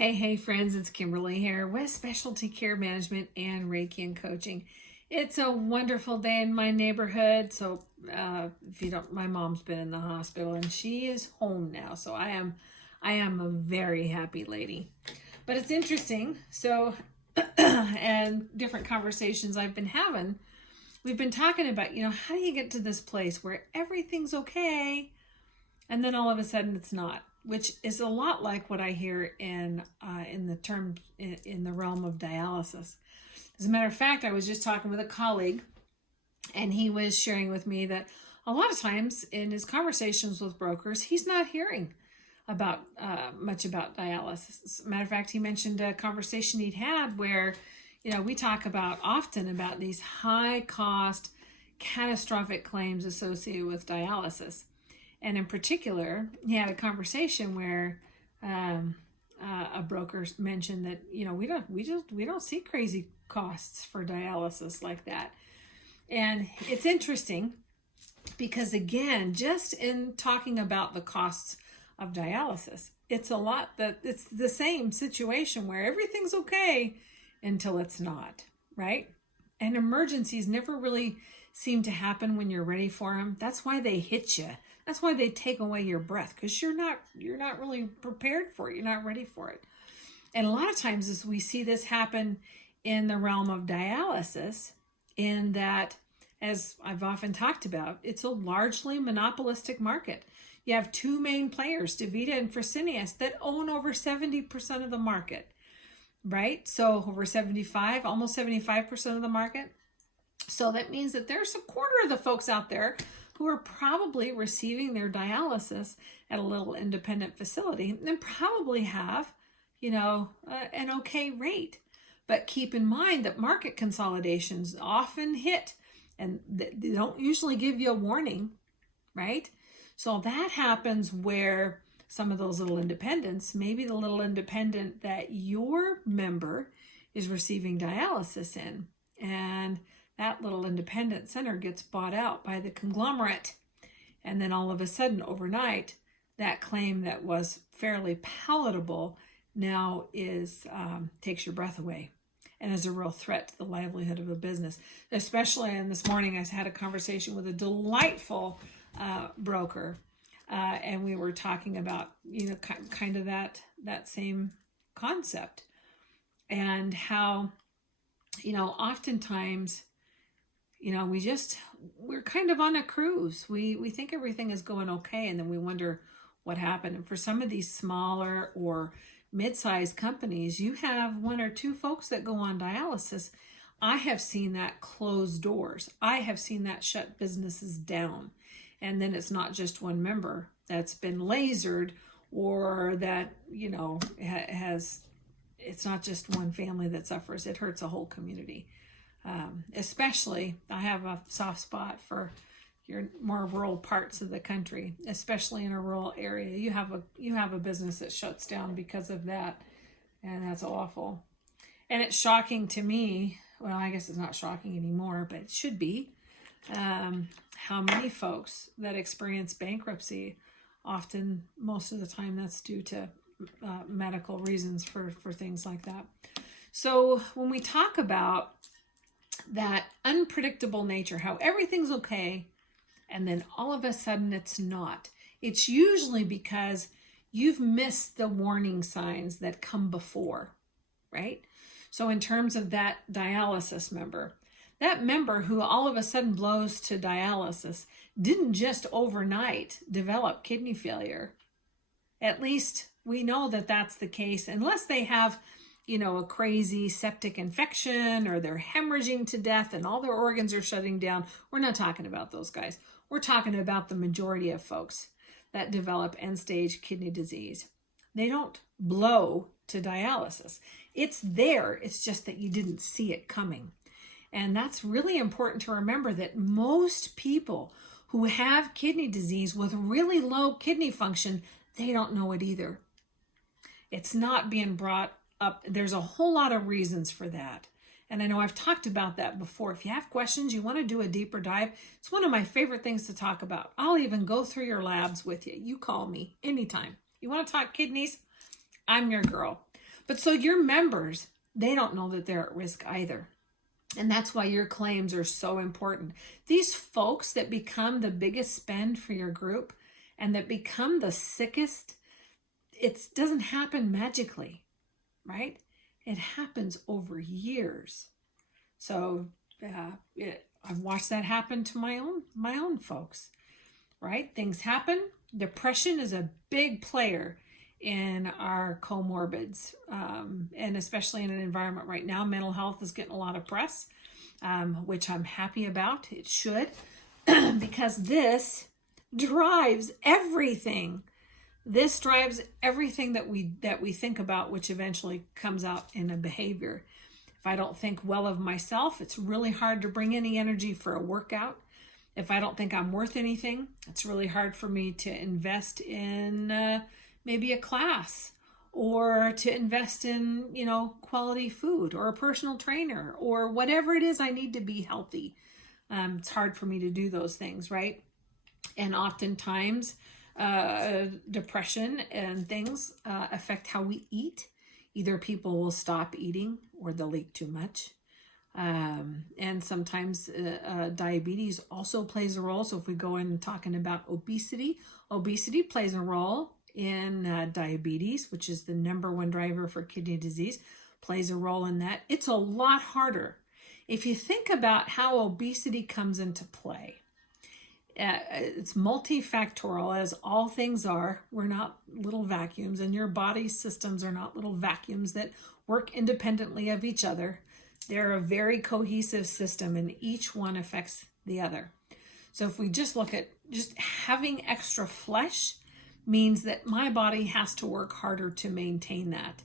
Hey friends, it's Kimberly here with Specialty Care Management and Reiki and Coaching. It's a wonderful day in my neighborhood. So if you don't, my mom's been in the hospital and she is home now. So I am a very happy lady. But it's interesting. So and different conversations I've been having, we've been talking about, how do you get to this place where everything's okay and then all of a sudden it's not? Which is a lot like what I hear in the term in the realm of dialysis. As a matter of fact, I was just talking with a colleague, and he was sharing with me that a lot of times in his conversations with brokers, he's not hearing about much about dialysis. As a matter of fact, he mentioned a conversation he'd had where, we talk about often about these high cost, catastrophic claims associated with dialysis. And in particular, he had a conversation where a broker mentioned that we don't see crazy costs for dialysis like that. And it's interesting because, again, just in talking about the costs of dialysis, it's the same situation where everything's okay until it's not, right? And emergencies never really seem to happen when you're ready for them. That's why they hit you. That's why they take away your breath, because you're not really prepared for it. You're not ready for it. And a lot of times as we see this happen in the realm of dialysis, in that, as I've often talked about, it's a largely monopolistic market. You have two main players, DaVita and Fresenius, that own over 70% of the market, right? So over 75, almost 75% of the market. So that means that there's a quarter of the folks out there who are probably receiving their dialysis at a little independent facility and probably have, an okay rate. But keep in mind that market consolidations often hit and they don't usually give you a warning, right? So that happens where some of those little independents, maybe the little independent that your member is receiving dialysis in, and that little independent center gets bought out by the conglomerate. And then all of a sudden, overnight, that claim that was fairly palatable now takes your breath away and is a real threat to the livelihood of a business. Especially, and this morning I had a conversation with a delightful broker, and we were talking about, kind of that same concept, and how, oftentimes, we're kind of on a cruise. We think everything is going okay, and then we wonder what happened. And for some of these smaller or mid-sized companies, you have one or two folks that go on dialysis. I have seen that close doors. I have seen that shut businesses down. And then it's not just one member that's been lasered, or that, it's not just one family that suffers. It hurts a whole community. Especially, I have a soft spot for your more rural parts of the country, especially in a rural area. You have a business that shuts down because of that, and that's awful. And it's shocking to me. Well, I guess it's not shocking anymore, but it should be. How many folks that experience bankruptcy, often, most of the time, that's due to medical reasons for things like that. So when we talk about that unpredictable nature, how everything's okay, and then all of a sudden it's not, it's usually because you've missed the warning signs that come before, right? So in terms of that dialysis member, that member who all of a sudden blows to dialysis didn't just overnight develop kidney failure. At least we know that that's the case, unless they have a crazy septic infection, or they're hemorrhaging to death and all their organs are shutting down. We're not talking about those guys. We're talking about the majority of folks that develop end-stage kidney disease. They don't blow to dialysis. It's there. It's just that you didn't see it coming. And that's really important to remember, that most people who have kidney disease with really low kidney function, they don't know it either. It's not being brought up. There's a whole lot of reasons for that. And I know I've talked about that before. If you have questions, you want to do a deeper dive, it's one of my favorite things to talk about. I'll even go through your labs with you. You call me anytime. You want to talk kidneys? I'm your girl. But so your members, they don't know that they're at risk either. And that's why your claims are so important. These folks that become the biggest spend for your group and that become the sickest, it doesn't happen magically, right? It happens over years. So I've watched that happen to my own folks, right? Things happen. Depression is a big player in our comorbids, and especially in an environment right now. Mental health is getting a lot of press, which I'm happy about. It should, because this drives everything. This drives everything that we think about, which eventually comes out in a behavior. If I don't think well of myself, it's really hard to bring any energy for a workout. If I don't think I'm worth anything, it's really hard for me to invest in maybe a class, or to invest in, quality food, or a personal trainer, or whatever it is I need to be healthy. It's hard for me to do those things, right? And oftentimes, depression and things affect how we eat. Either people will stop eating or they'll eat too much. And sometimes diabetes also plays a role. So if we go in talking about obesity plays a role in diabetes, which is the number one driver for kidney disease, plays a role in that. It's a lot harder. If you think about how obesity comes into play, it's multifactorial, as all things are. We're not little vacuums, and your body's systems are not little vacuums that work independently of each other. They're a very cohesive system, and each one affects the other. So if we just look at just having extra flesh, means that my body has to work harder to maintain that.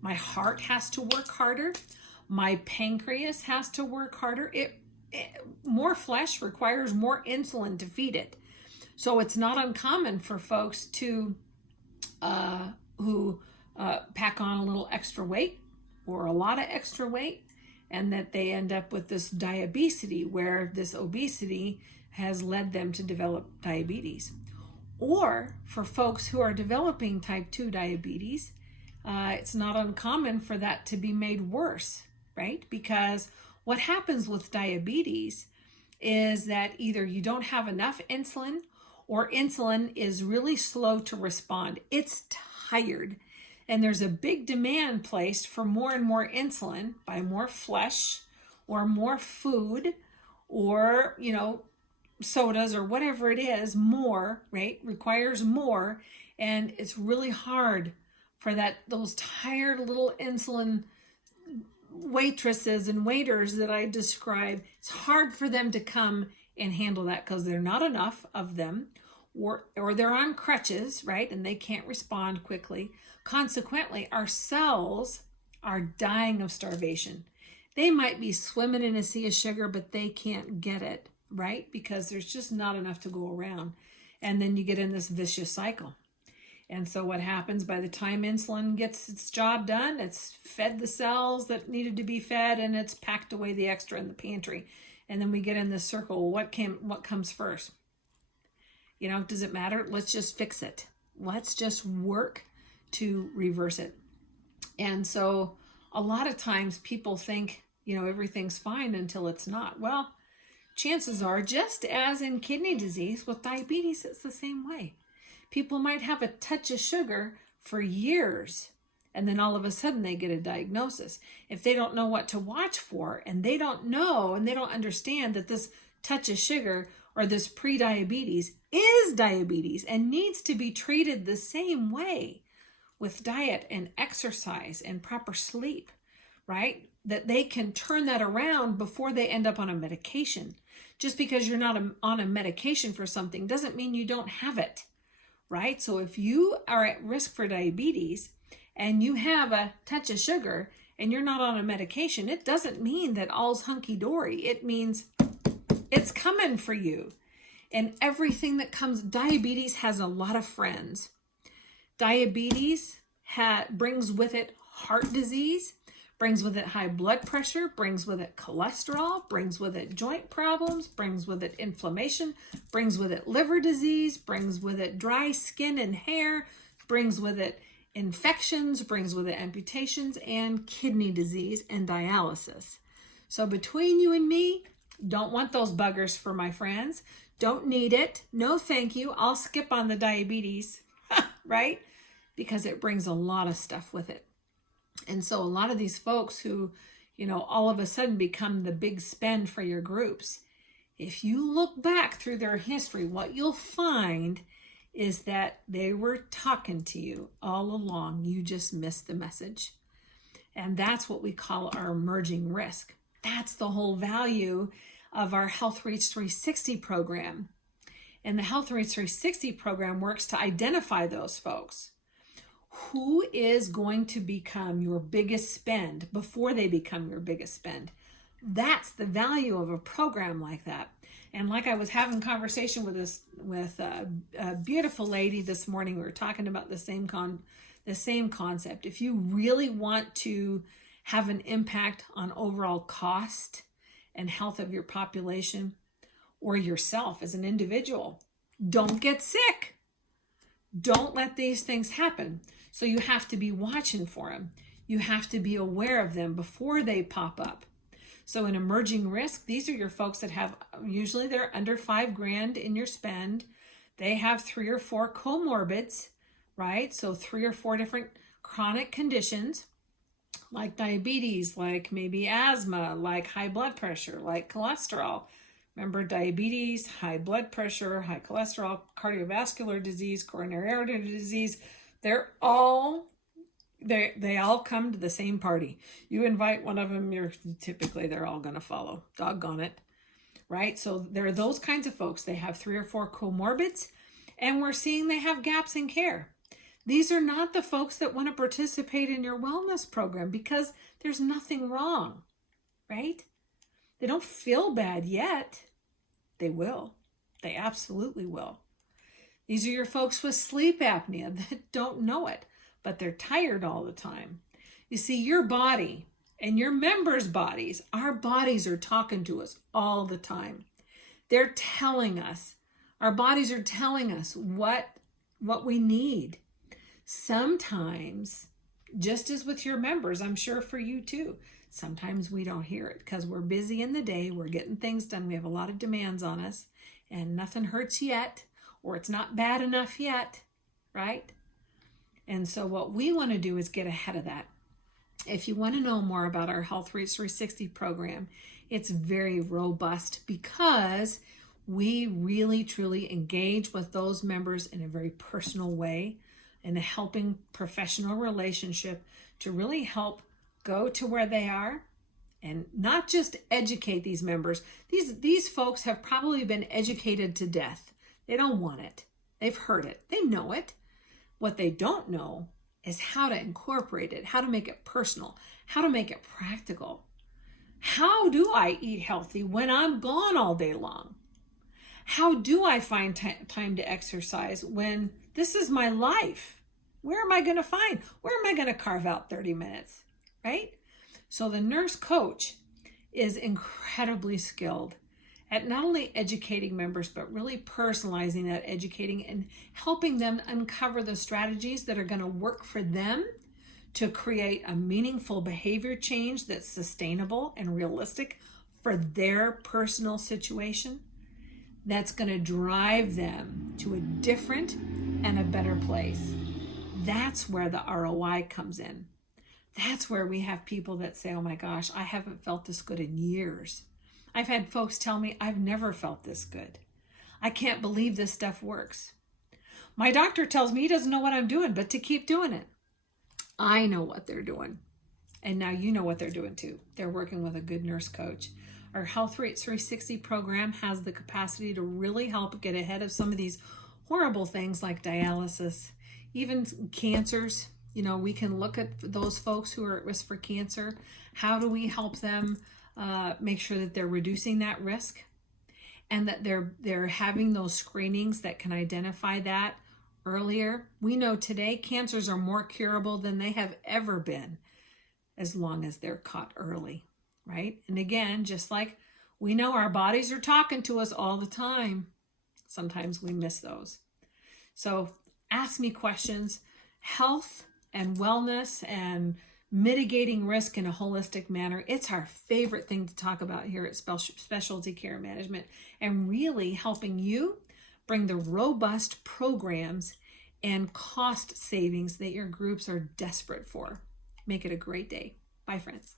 My heart has to work harder. My pancreas has to work harder. More flesh requires more insulin to feed it. So it's not uncommon for folks to who pack on a little extra weight or a lot of extra weight, and that they end up with this diabetes, where this obesity has led them to develop diabetes. Or for folks who are developing type 2 diabetes, it's not uncommon for that to be made worse, right? Because what happens with diabetes is that either you don't have enough insulin, or insulin is really slow to respond. It's tired. And there's a big demand placed for more and more insulin by more flesh or more food, or, sodas or whatever it is, more, right? Requires more. And it's really hard for those tired little insulin waitresses and waiters that I describe. It's hard for them to come and handle that because there are not enough of them, or they're on crutches, right? And they can't respond quickly. Consequently, our cells are dying of starvation. They might be swimming in a sea of sugar, but they can't get it, right? Because there's just not enough to go around. And then you get in this vicious cycle. And so what happens by the time insulin gets its job done, it's fed the cells that needed to be fed, and it's packed away the extra in the pantry. And then we get in this circle. What comes first? Does it matter? Let's just fix it. Let's just work to reverse it. And so a lot of times people think, everything's fine until it's not. Well, chances are, just as in kidney disease, with diabetes, it's the same way. People might have a touch of sugar for years, and then all of a sudden they get a diagnosis. If they don't know what to watch for, and they don't know and they don't understand that this touch of sugar or this pre-diabetes is diabetes and needs to be treated the same way with diet and exercise and proper sleep, right? That they can turn that around before they end up on a medication. Just because you're not on a medication for something doesn't mean you don't have it, right? So if you are at risk for diabetes and you have a touch of sugar and you're not on a medication, it doesn't mean that all's hunky-dory. It means it's coming for you. And everything that comes, diabetes has a lot of friends. Diabetes brings with it heart disease, brings with it high blood pressure, brings with it cholesterol, brings with it joint problems, brings with it inflammation, brings with it liver disease, brings with it dry skin and hair, brings with it infections, brings with it amputations and kidney disease and dialysis. So between you and me, don't want those buggers for my friends. Don't need it. No, thank you. I'll skip on the diabetes, right? Because it brings a lot of stuff with it. And so a lot of these folks who, all of a sudden become the big spend for your groups, if you look back through their history, what you'll find is that they were talking to you all along. You just missed the message. And that's what we call our emerging risk. That's the whole value of our Health Reach 360 program. And the Health Reach 360 program works to identify those folks. Who is going to become your biggest spend before they become your biggest spend? That's the value of a program like that. And like I was having a conversation with a beautiful lady this morning, we were talking about the same concept. If you really want to have an impact on overall cost and health of your population or yourself as an individual, don't get sick. Don't let these things happen. So you have to be watching for them. You have to be aware of them before they pop up. So an emerging risk, these are your folks that have, usually they're under $5,000 in your spend. They have 3 or 4 comorbids, right? So 3 or 4 different chronic conditions like diabetes, like maybe asthma, like high blood pressure, like cholesterol. Remember, diabetes, high blood pressure, high cholesterol, cardiovascular disease, coronary artery disease, they all come to the same party. You invite one of them, they're all going to follow. Doggone it, right? So there are those kinds of folks. They have 3 or 4 comorbids, and we're seeing they have gaps in care. These are not the folks that want to participate in your wellness program because there's nothing wrong, right? They don't feel bad yet. They will. They absolutely will. These are your folks with sleep apnea that don't know it, but they're tired all the time. You see, your body and your members' bodies, our bodies are talking to us all the time. They're telling us, our bodies are telling us what we need. Sometimes, just as with your members, I'm sure for you too, sometimes we don't hear it because we're busy in the day, we're getting things done, we have a lot of demands on us, and nothing hurts yet, or it's not bad enough yet, right? And so what we want to do is get ahead of that. If you want to know more about our Health Reach 360 program, it's very robust because we really truly engage with those members in a very personal way, in a helping professional relationship to really help go to where they are and not just educate these members. These folks have probably been educated to death. They don't want it. They've heard it. They know it. What they don't know is how to incorporate it, how to make it personal, how to make it practical. How do I eat healthy when I'm gone all day long? How do I find time to exercise when this is my life? Where am I going to find? Where am I going to carve out 30 minutes, right? So the nurse coach is incredibly skilled at not only educating members, but really personalizing that educating and helping them uncover the strategies that are going to work for them to create a meaningful behavior change that's sustainable and realistic for their personal situation, that's going to drive them to a different and a better place. That's where the ROI comes in. That's where we have people that say, oh my gosh, I haven't felt this good in years. I've had folks tell me, I've never felt this good. I can't believe this stuff works. My doctor tells me he doesn't know what I'm doing, but to keep doing it. I know what they're doing. And now you know what they're doing too. They're working with a good nurse coach. Our Health Reach 360 program has the capacity to really help get ahead of some of these horrible things like dialysis, even cancers. We can look at those folks who are at risk for cancer. How do we help them make sure that they're reducing that risk and that they're having those screenings that can identify that earlier? We know today cancers are more curable than they have ever been as long as they're caught early, right? And again, just like we know our bodies are talking to us all the time, sometimes we miss those. So ask me questions, health and wellness and mitigating risk in a holistic manner. It's our favorite thing to talk about here at Specialty Care Management, and really helping you bring the robust programs and cost savings that your groups are desperate for. Make it a great day. Bye, friends.